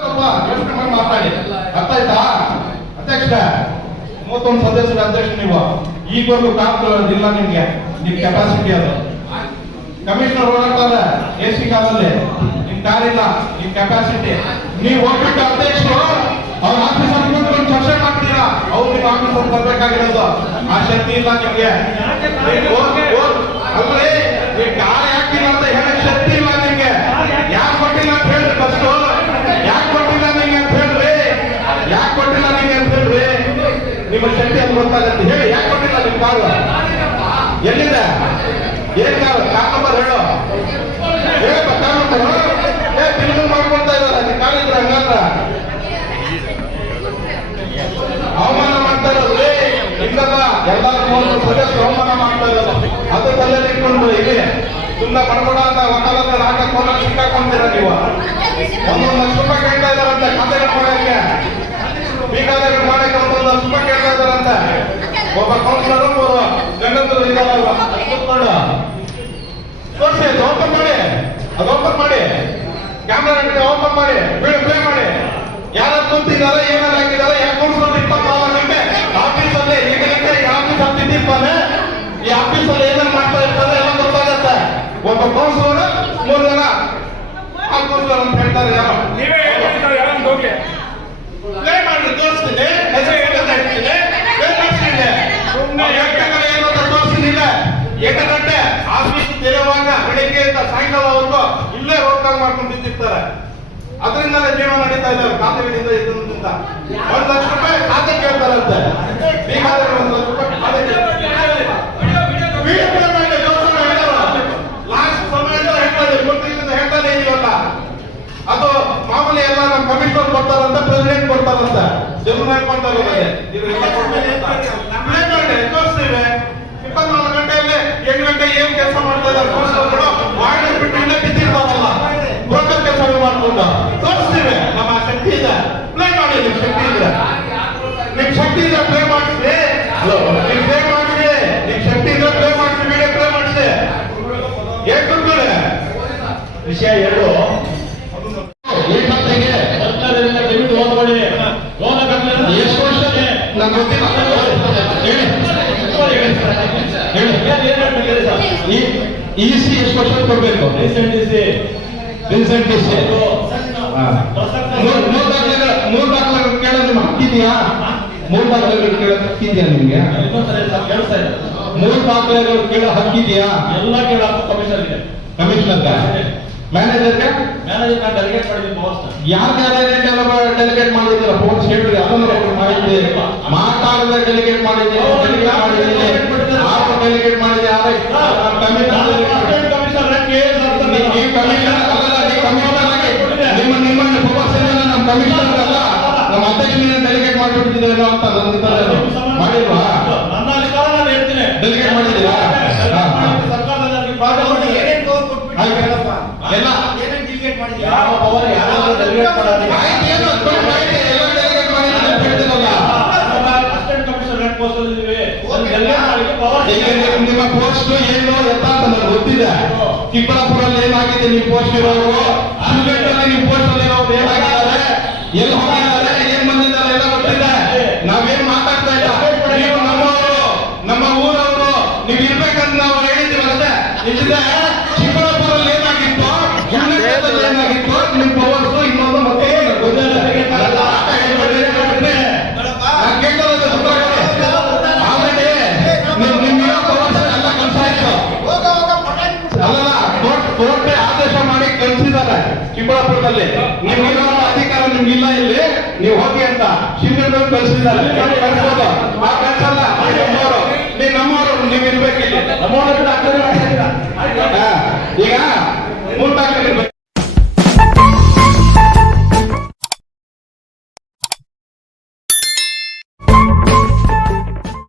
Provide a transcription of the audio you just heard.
ಯೋಚನೆ ಮಾಡಿ ಮಾತಾಡಿ. ಅರ್ಥ ಆಯ್ತಾ ಅಧ್ಯಕ್ಷ, ಮೂವತ್ತೊಂದು ಸದಸ್ಯರ ಅಧ್ಯಕ್ಷ ನೀವು. ಈಗವರೆಗೂ ಕಾಪ್ ಇಲ್ಲ ನಿಮ್ಗೆ. ನಿಮ್ ಕೆಪಾಸಿಟಿ ಅದು. ಕಮಿಷನರ್ ಓಡಾಡ್ತಾರೆ ಎ ಸಿ ಕಾಲಲ್ಲಿ. ನಿಮ್ ಕಾರಿಲ್ಲ ನಿಮ್ ಕೆಪಾಸಿಟಿ ನೀವು ಹೋಗ್ಬಿಟ್ಟು ಅಧ್ಯಕ್ಷರು, ಅವ್ರ ಆಫೀಸರ್ ಕೂತ್ಕೊಂಡು ಚರ್ಚೆ ಮಾಡ್ತೀರಾ? ಅವ್ರು ನಿಮ್ಮ ಅಲ್ಲಿ ಬರ್ಬೇಕಾಗಿರೋದು. ಆ ಶಕ್ತಿ ಇಲ್ಲ ನಿಮ್ಗೆ. ಅಲ್ರಿ ಶಕ್ತಿ ಅಂತ ಗೊತ್ತಾಗತ್ತೆ. ಹೇಳಿ, ಯಾಕೆ ಕೊಟ್ಟಿಲ್ಲ ನಿಮ್ ಕಾರು? ಎಲ್ಲಿದೆ? ಏನ್ ಕಾರು? ಕಾರ್ ಹೇಳು. ಮಾಡ್ಕೊಳ್ತಾ ಇದಾರೆ ನಿಮ್ ಕಾರ್ ಇದ್ರೆ ಅವಮಾನ ಮಾಡ್ತಾ ಇರೋದು. ಹಿಂಗಲ್ಲ ಎಲ್ಲ ಮೂವತ್ತು ಸದಸ್ಯರು ಅವಮಾನ ಮಾಡ್ತಾ ಇರೋದು. ಅದು ತಲೆ ಇಲ್ಲಿ. ತುಂಬಾ ಬಡಬಡ ಅಂತ ವಕಾಲತ ನಾಟಕ ಸಿಕ್ಕಾಕೊಂತೀರ ನೀವು? ಒಂದೊಂದು ಲಕ್ಷ ರೂಪಾಯಿ ಕೇಳ್ತಾ ಇದಾರಂತೆ ಖಾತೆಗಳು ಮಾಡಕ್ಕೆ ಬೇಕಾದಾಗ ಮಾಡಕ್ಕೆ ಒಂದೊಂದು ಲಕ್ಷ ರೂಪಾಯಿ ಕೇಳ್ತಾ ಇದಾರಂತೆ ಒಬ್ಬ ಕೌನ್ಸಿಲರ್ ಮೂರು ಗಂಡಂದ್ರು ಇದಾರಲ್ವ ಅದ್ ಕೂತ್ಕೊಂಡು ತೋರಿಸಿ ಅದು ಓಪನ್ ಮಾಡಿ ಅದು ಓಪನ್ ಮಾಡಿ ಕ್ಯಾಮ್ರಾ ಓಪನ್ ಮಾಡಿ ವಿಡಿಯೋ ಪ್ಲೇ ಮಾಡಿ. ಯಾರು ಕೂತಿದ್ದಾರೆ ಏನಾರು ಹಾಕಿದ್ದಾರೆ ಯಾಕೆ ಕೌನ್ಸಿಲರ್ ನಿಮ್ಗೆ ಆಫೀಸಲ್ಲಿ ಈಗ ಗಂಟೆ ಈ ಆಫೀಸ್ ಹತ್ತಿದ್ದಾನೆ ಈ ಆಫೀಸಲ್ಲಿ ಏನೇನು ಮಾಡ್ತಾ ಇರ್ತಾರೆ ಎಲ್ಲ ಗೊತ್ತಾಗತ್ತೆ. ಒಬ್ಬ ಕೌನ್ಸಿಲರ್ ಮೂರು ಜನ. ಆ ಕೌನ್ಸಿಲರ್ ಅಂತ ಹೇಳ್ತಾರೆ ಯಾರು. ನೀವೇ ಹೇಳ್ತಾರೆ ಯಾರು ಯಾರನ್ನ ಹೋಗಿ ಪ್ಲೇ ಮಾಡಿ ತೋರಿಸ್ತೀನಿ. ಸುಮ್ಮನೆ ಯಾಕಂದ್ರೆ ಆಫೀಸ್ ತೆರೆಯುವಾಗ ಬೆಳಿಗ್ಗೆಯಿಂದ ಸಾಯಂಕಾಲವರೆಗೂ ಇಲ್ಲೇ ರೋಗ ಮಾಡ್ಕೊಂಡು ನಿಂತಿರ್ತಾರೆ. ಅದರಿಂದಲೇ ಜೀವನ ನಡೀತಾ ಇದ್ದಾರೆ ಖಾತೆಗಳಿಂದ ಇದರಿಂದ ಒಂದು ಲಕ್ಷ ರೂಪಾಯಿ ಖಾತೆ ಕೇಳ್ತಾರಂತೆ. ಬೇಕಾದ್ರೆ ಒಂದು ಲಕ್ಷ ರೂಪಾಯಿ ಖಾತೆ ಹೇಳ್ತಾರೆ. ಅದು ಮಾಮೂಲಿ ಎಲ್ಲ ನಮ್ಮ ಕಮಿಷನರ್ ಕೊಡ್ತಾರಂತ, ಪ್ರೆಸಿಡೆಂಟ್ ಕೊಡ್ತಾರಂತ. ಕೊಡ್ತಾರೆ. ಇಪ್ಪತ್ನಾಲ್ಕು ಗಂಟೆಯಲ್ಲಿ ಎಂಟು ಗಂಟೆ ಏನ್ ಕೆಲಸ ಮಾಡ್ತಾ ಇದ್ದಾರೆ? ಮಾಡ್ಕೊಂಡು ತೋರಿಸ್ತೀವಿ. ನಮ್ಮ ಶಕ್ತಿ ಇದೆ ಪ್ಲೇ ಮಾಡಿ ನಿಮ್ ಶಕ್ತಿ ಇದೆ ನಿಮ್ ಶಕ್ತಿ ಇದೆ ಪ್ಲೇ ಮಾಡಿಸಿ ನಿಮ್ ಪ್ಲೇ ಮಾಡಿಸಿ ನಿಮ್ ಶಕ್ತಿ ಇದೆ ಪ್ಲೇ ಮಾಡಿಸಿ ವಿಡಿಯೋ ಪ್ಲೇ ಮಾಡಿಸಿ ಏನ್ ಕುತ್ಕೊಳ್ಳಿ ವಿಷಯ ಎರಡು. ಈ ಕಥೆಗೆ ಸರ್ಕಾರದಿಂದ ದಯವಿಟ್ಟು ಲೋನ ಕಟ್ಟಲಿಲ್ಲ ಎಷ್ಟು ವರ್ಷ ನಂಗೆ ಗೊತ್ತಿಲ್ಲ. ಹೇಳಿ. ಹೇಳಿ. ಈ ಸಿ ಎಷ್ಟು ವರ್ಷ ಕೊಡ್ಬೇಕು? Recent C. ಮೂರ್ ಕೇಳೋದು ಹಕ್ಕಿದೆಯಾ ಮೂರ್ ಹಕ್ಕಿದೆಯಾ ನಿಮ್ಗೆ? ಮೂರ್ ದಾಖಲೆಗಳು ಕೇಳೋ ಹಕ್ಕಿದೆಯಾ? ಎಲ್ಲ ಕೇಳ ಕಮಿಷನ್ ಕಮಿಷನರ್ ಮ್ಯಾನೇಜರ್ಗೆ ಮ್ಯಾನೇಜರ್ ಡೆಲಿಗೇಟ್ ಯಾರು ಡೆಲಿಗೇಟ್ ಮಾಡಿದ್ದೀರಾ ಹೇಳಿದ್ರೆ ಅದನ್ನು ಮಾತಾಡದೆ ಡೆಲಿಗೇಟ್ ಡೆಲಿಗೇಟ್ ಕಮಿಷನ್ ಮಾಡಿಬಿಟ್ಟಿದ್ದೇನೋ ಅಂತ ನನ್ನ ಮಾಡಿಲ್ವಾ? ನನ್ನ ಅಧಿಕಾರ ನಾನು ಹೇಳ್ತೀನಿ. ಡೆಲಿಗೇಟ್ ಮಾಡಿದ್ದೀರಾ? ಎಲ್ಲ. ಯಾವ ಪವರ್ ಡೆಲಿಗೇಟ್ ನಿಮ್ಮ- ಪೋಸ್ಟ್ ಏನು ಎತ್ತ ಅಂತ ನನಗೆ ಗೊತ್ತಿದೆ. ಚಿಕ್ಕಬಳ್ಳಾಪುರಲ್ಲಿ ಏನಾಗಿದೆ ನಿಮ್ಮ ಪೋಸ್ಟ್ ಇರೋರು? ಶಿವಗಂಗಲ್ಲಿ ನಿಮ್ಮ ಪೋಸ್ಟ್ ಅಲ್ಲಿ ಇರೋರು ಏನಾಗಿದ್ದಾರೆ? ಎಲ್ಲಿ ನಿಮ್ ಇರೋ ಅಧಿಕಾರ ನಿಮ್ಗಿಲ್ಲ ಇಲ್ಲಿ ನೀವು ಹೋಗಿ ಅಂತ. ಶಿವಗಂಗದಲ್ಲಿ ಕಳಿಸಿದ್ದಾರೆ.